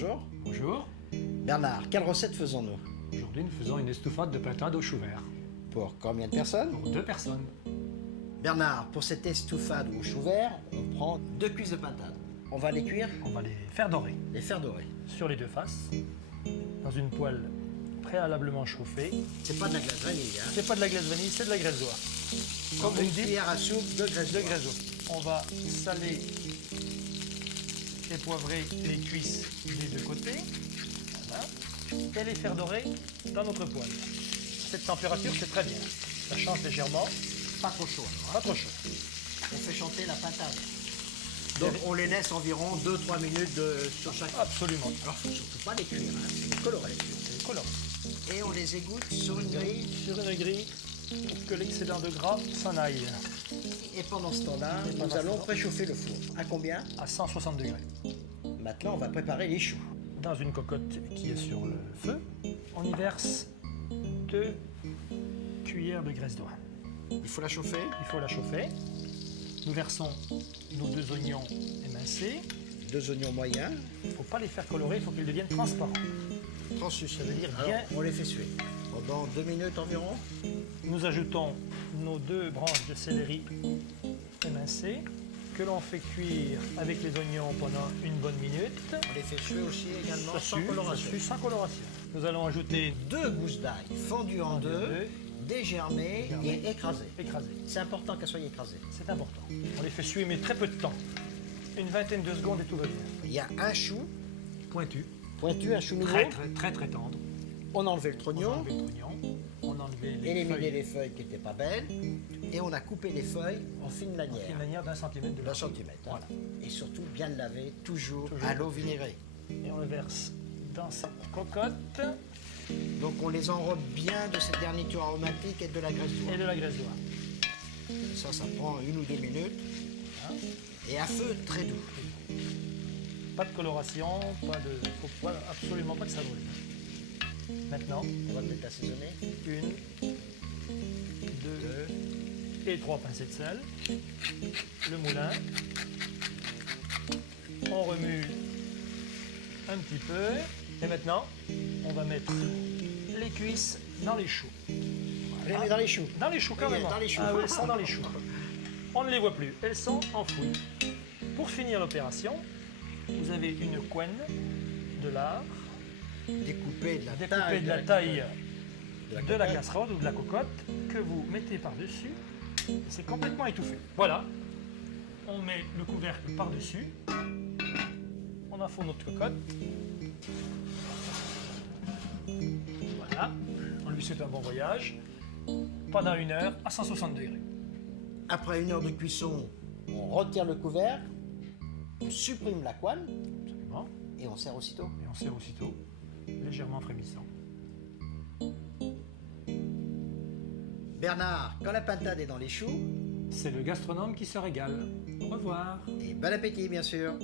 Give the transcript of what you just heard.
bonjour. Bonjour. Bernard, quelle recette faisons-nous? Aujourd'hui, nous faisons une estouffade de pintade au chou vert. Pour combien de personnes? Pour 2 personnes. Bernard, pour cette estouffade au chou vert, on prend 2 cuisses de pintade. On va les cuire, On va les faire dorer les faire dorer. sur les 2 faces, dans une poêle préalablement chauffée. C'est pas de la glace vanille, hein? C'est pas de la glace vanille, c'est de la graisse d'oie. Comme vous Une me dites, cuillère à soupe de graisse de d'oie. graisse d'oie. On va saler et poivrer les cuisses des 2 côtés. Voilà. Et les faire dorer dans notre poêle. Cette température, c'est très bien. Ça change légèrement, Pas trop chaud. pas trop chaud. On fait chanter la pintade. Donc on les laisse environ 2-3 minutes sur chaque. Absolument. Alors faut surtout pas les cuire, hein? C'est coloré. C'est coloré. Et on les égoutte sur une grille. Sur une grille pour que l'excédent de gras s'en aille Et pendant ce temps-là, Et pendant nous ce allons temps- préchauffer le four. À combien? à 160 degrés. Maintenant, on va préparer les choux. Dans une cocotte qui est sur le feu, on y verse 2 cuillères de graisse d'oie. Il faut la chauffer. Il faut la chauffer. Nous versons nos 2 oignons émincés. 2 oignons moyens. Il ne faut pas les faire colorer, il faut qu'ils deviennent transparents. Translucide. Ça veut dire Alors, bien- on les fait suer. Pendant 2 minutes environ. Nous ajoutons nos 2 branches de céleri émincées que l'on fait cuire avec les oignons pendant une bonne minute. On les fait suer aussi également Ça sans sue, coloration. ça sue sans coloration. Nous allons ajouter 2 gousses d'ail fendues en deux, dégermées Dégermées. et écrasées. écrasées. C'est important qu'elles soient écrasées. C'est important. On les fait suer, mais très peu de temps. Une vingtaine de secondes et tout va bien. Il y a un chou Pointu. pointu, un chou nouveau. Très tendre. On a enlevé le On a trognon, enlevé le trognon. On a enlevé les éliminé feuilles les feuilles qui n'étaient pas belles, et on a coupé les feuilles en fines d'une lanières. manière d'1 centimètre de D'un large. centimètre. hein. Voilà. Et surtout bien le laver, toujours Toujours. à l'eau vinaigrée. Et on le verse dans cette cocotte Donc on les enrobe bien de cette garniture aromatique et de la graisse d'oie. et de la graisse d'oie. Ça prend 1 ou 2 minutes. Et à feu très doux. Pas de coloration, faut absolument pas que ça brûle. Maintenant, On va peut-être assaisonner. 1, 2 et 3 pincées de sel. Le moulin. On remue un petit peu. Et maintenant, on va mettre les cuisses dans les choux. On les met dans les choux. Dans les choux, carrément. Dans les choux. Ah oui, elles sont dans les choux. On ne les voit plus, elles sont enfouies. Pour finir l'opération, vous avez une couenne de lard Découper de la découpée de la taille de la de la cocotte. casserole ou de la cocotte que vous mettez par-dessus. C'est complètement étouffé. Voilà. On met le couvercle par-dessus. On enfourne notre cocotte. Voilà. On lui souhaite un bon voyage. Pendant 1 heure à 160 degrés. Après 1 heure de cuisson, on retire le couvercle, on supprime la couenne Absolument. et on sert aussitôt. Et on sert aussitôt, légèrement frémissant. Bernard, quand la pintade est dans les choux, C'est le gastronome qui se régale. Au revoir. et bon appétit bien sûr.